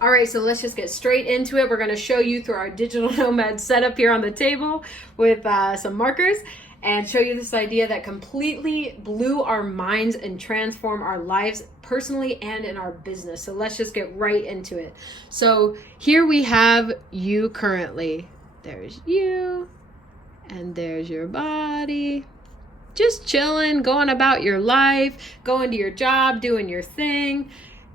All right, so let's just get straight into it. We're going to show you through our digital nomad setup here on the table with some markers and show you this idea that completely blew our minds and transformed our lives personally and in our business. So let's just get right into it. So here we have you currently. There's you and there's your body. Just chilling, going about your life, going to your job, doing your thing.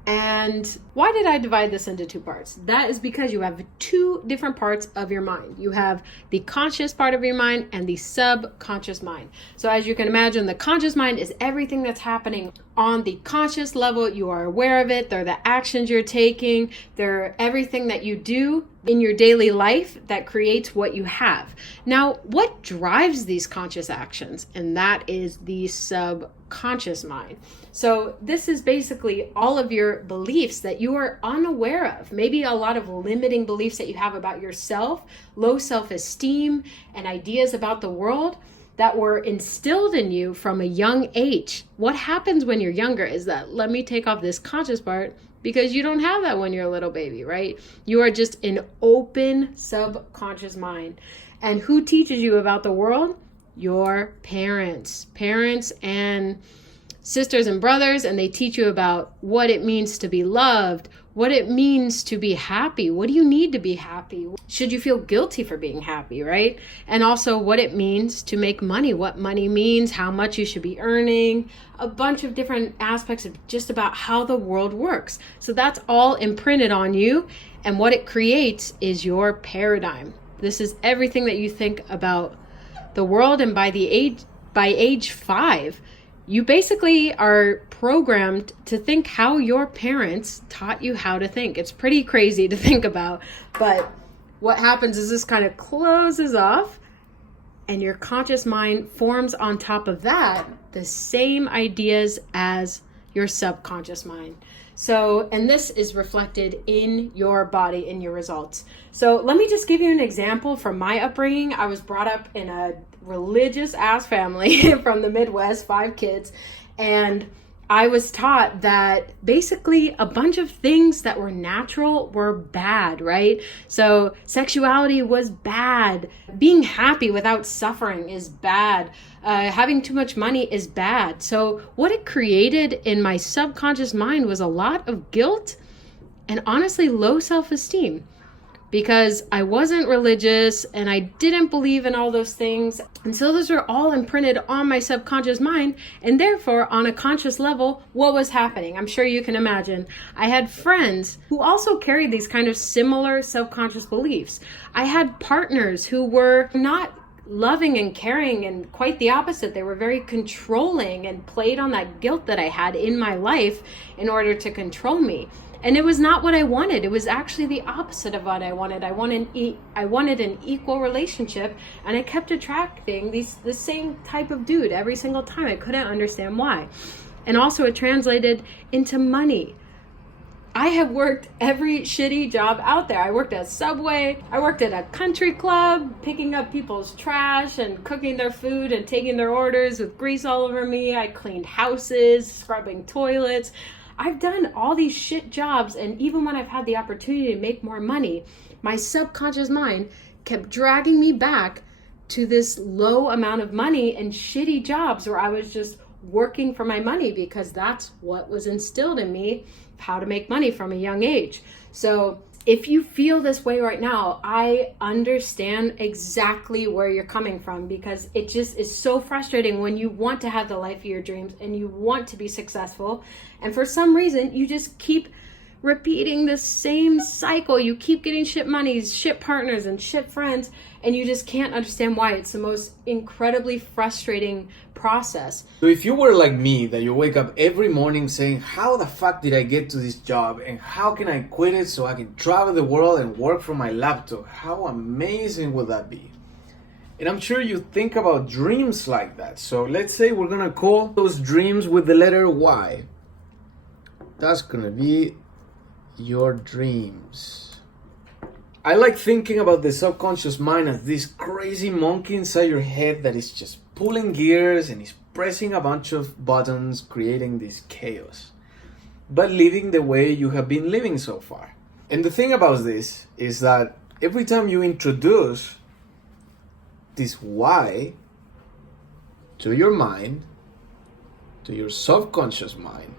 And why did I divide this into two parts? That is because you have two different parts of your mind. You have the conscious part of your mind and the subconscious mind. So as you can imagine, the conscious mind is everything that's happening on the conscious level. You are aware of it. They're the actions you're taking. They're everything that you do in your daily life that creates what you have. Now, what drives these conscious actions? And that is the subconscious mind. So this is basically all of your beliefs that you are unaware of. Maybe a lot of limiting beliefs that you have about yourself, low self-esteem, and ideas about the world that were instilled in you from a young age. What happens when you're younger is that, let me take off this conscious part, because you don't have that when you're a little baby, right? You are just an open subconscious mind. And who teaches you about the world? Your parents and sisters and brothers, and they teach you about what it means to be loved, what it means to be happy. What do you need to be happy? Should you feel guilty for being happy, right? And also what it means to make money, what money means, how much you should be earning, a bunch of different aspects of just about how the world works. So that's all imprinted on you, and what it creates is your paradigm. This is everything that you think about the world, and by age 5, you basically are programmed to think how your parents taught you how to think. It's pretty crazy to think about, but what happens is this kind of closes off, and your conscious mind forms on top of that the same ideas as your subconscious mind. So, and this is reflected in your body, in your results. So let me just give you an example from my upbringing. I was brought up in a religious ass family from the Midwest, 5 kids. And I was taught that basically a bunch of things that were natural were bad, right? So sexuality was bad. Being happy without suffering is bad. Having too much money is bad. So what it created in my subconscious mind was a lot of guilt and honestly low self-esteem, because I wasn't religious and I didn't believe in all those things. And so those were all imprinted on my subconscious mind. And therefore, on a conscious level, what was happening? I'm sure you can imagine. I had friends who also carried these kind of similar subconscious beliefs. I had partners who were not loving and caring, and quite the opposite. They were very controlling and played on that guilt that I had in my life in order to control me. And it was not what I wanted. It was actually the opposite of what I wanted. I wanted an equal relationship, and I kept attracting the same type of dude every single time. I couldn't understand why. And also it translated into money. I have worked every shitty job out there. I worked at Subway. I worked at a country club, picking up people's trash and cooking their food and taking their orders with grease all over me. I cleaned houses, scrubbing toilets. I've done all these shit jobs, and even when I've had the opportunity to make more money, my subconscious mind kept dragging me back to this low amount of money and shitty jobs where I was just working for my money, because that's what was instilled in me, how to make money from a young age. So if you feel this way right now, I understand exactly where you're coming from, because it just is so frustrating when you want to have the life of your dreams and you want to be successful. And for some reason, you just keep repeating the same cycle. You keep getting shit monies, shit partners, and shit friends, and you just can't understand why. It's the most incredibly frustrating process. So if you were like me, that you wake up every morning saying, how the fuck did I get to this job, and how can I quit it so I can travel the world and work from my laptop? How amazing would that be? And I'm sure you think about dreams like that. So let's say we're gonna call those dreams with the letter Y. That's gonna be your dreams. I like thinking about the subconscious mind as this crazy monkey inside your head that is just pulling gears and is pressing a bunch of buttons, creating this chaos, but living the way you have been living so far. And the thing about this is that every time you introduce this why to your mind, to your subconscious mind,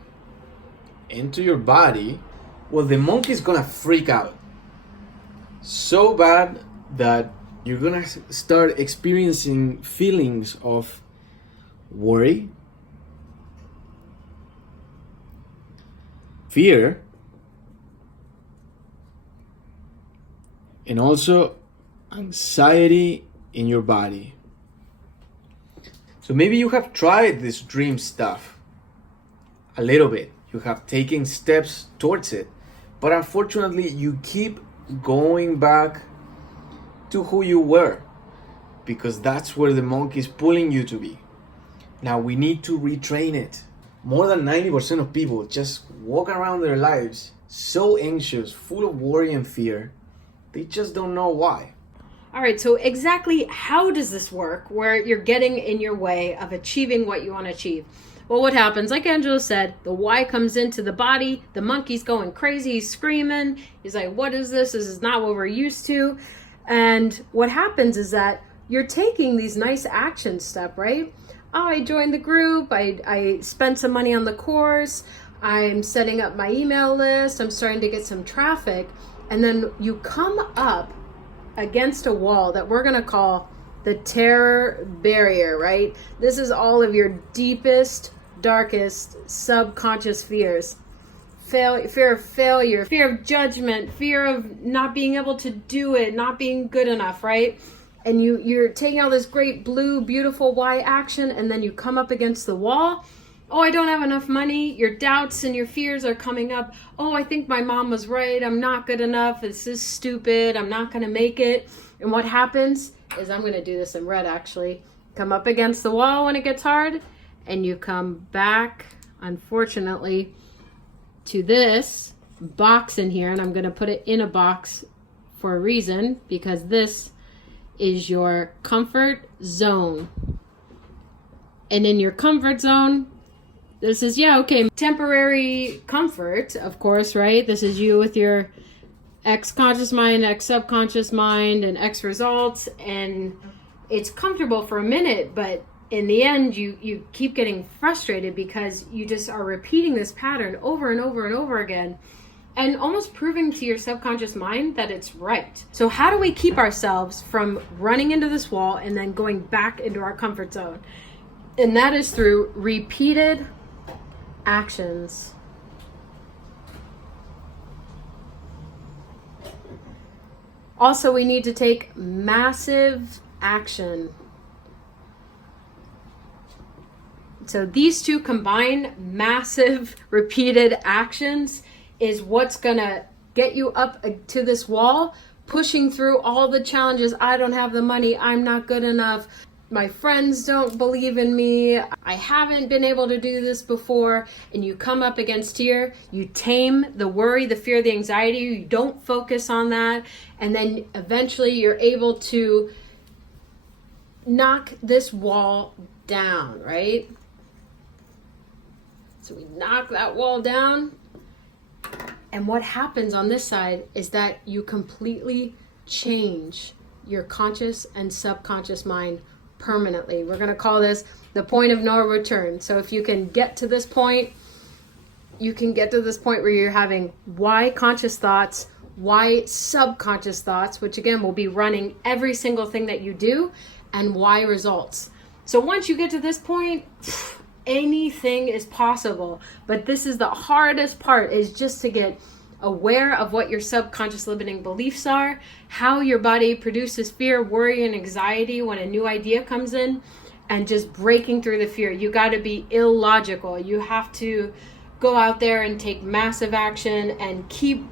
into your body, well, the monkey's gonna freak out so bad that you're gonna start experiencing feelings of worry, fear, and also anxiety in your body. So maybe you have tried this dream stuff a little bit. You have taken steps towards it, but unfortunately you keep going back to who you were, because that's where the monkey is pulling you to be. Now we need to retrain it. More than 90% of people just walk around their lives so anxious, full of worry and fear. They just don't know why. All right, so exactly how does this work where you're getting in your way of achieving what you want to achieve? Well, what happens, like Angela said, the why comes into the body, the monkey's going crazy, he's screaming, he's like, what is this? This is not what we're used to. And what happens is that you're taking these nice action steps, right? Oh, I joined the group, I spent some money on the course, I'm setting up my email list, I'm starting to get some traffic, and then you come up against a wall that we're going to call the terror barrier, right? This is all of your deepest, darkest subconscious fears. Fear of failure, fear of judgment, fear of not being able to do it, not being good enough, right? And you're taking all this great blue, beautiful why action, and then you come up against the wall. Oh, I don't have enough money. Your doubts and your fears are coming up. Oh, I think my mom was right. I'm not good enough. This is stupid. I'm not going to make it. And what happens is, I'm going to do this in red actually. Come up against the wall when it gets hard, and you come back, unfortunately, to this box in here. And I'm going to put it in a box for a reason, because this is your comfort zone. And in your comfort zone, this is, temporary comfort, of course, right? This is you with your X conscious mind, X subconscious mind, and X results. And it's comfortable for a minute, but in the end, you keep getting frustrated because you just are repeating this pattern over and over and over again, and almost proving to your subconscious mind that it's right. So how do we keep ourselves from running into this wall and then going back into our comfort zone? And that is through repeated actions. Also, we need to take massive action. So these two combined, massive repeated actions, is what's gonna get you up to this wall, pushing through all the challenges. I don't have the money, I'm not good enough, my friends don't believe in me, I haven't been able to do this before. And you come up against here, you tame the worry, the fear, the anxiety, you don't focus on that, and then eventually you're able to knock this wall down, right? So we knock that wall down, and what happens on this side is that you completely change your conscious and subconscious mind permanently. We're going to call this the point of no return. So if you can get to this point, you can get to this point where you're having why conscious thoughts, why subconscious thoughts, which again will be running every single thing that you do, and why results. So once you get to this point, anything is possible. But this is the hardest part, is just to get aware of what your subconscious limiting beliefs are, how your body produces fear, worry, and anxiety when a new idea comes in, and just breaking through the fear. You got to be illogical. You have to go out there and take massive action and keep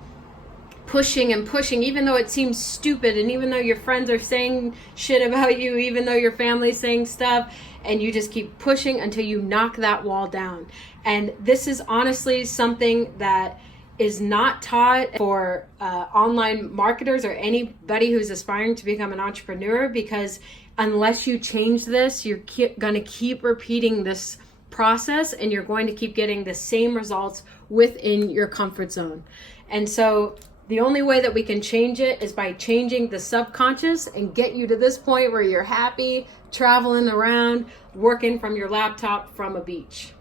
pushing and pushing, even though it seems stupid, and even though your friends are saying shit about you, even though your family's saying stuff, and you just keep pushing until you knock that wall down. And this is honestly something that is not taught for online marketers or anybody who's aspiring to become an entrepreneur, because unless you change this, you're going to keep repeating this process, and you're going to keep getting the same results within your comfort zone. And so The only way that we can change it is by changing the subconscious and get you to this point where you're happy, traveling around, working from your laptop from a beach.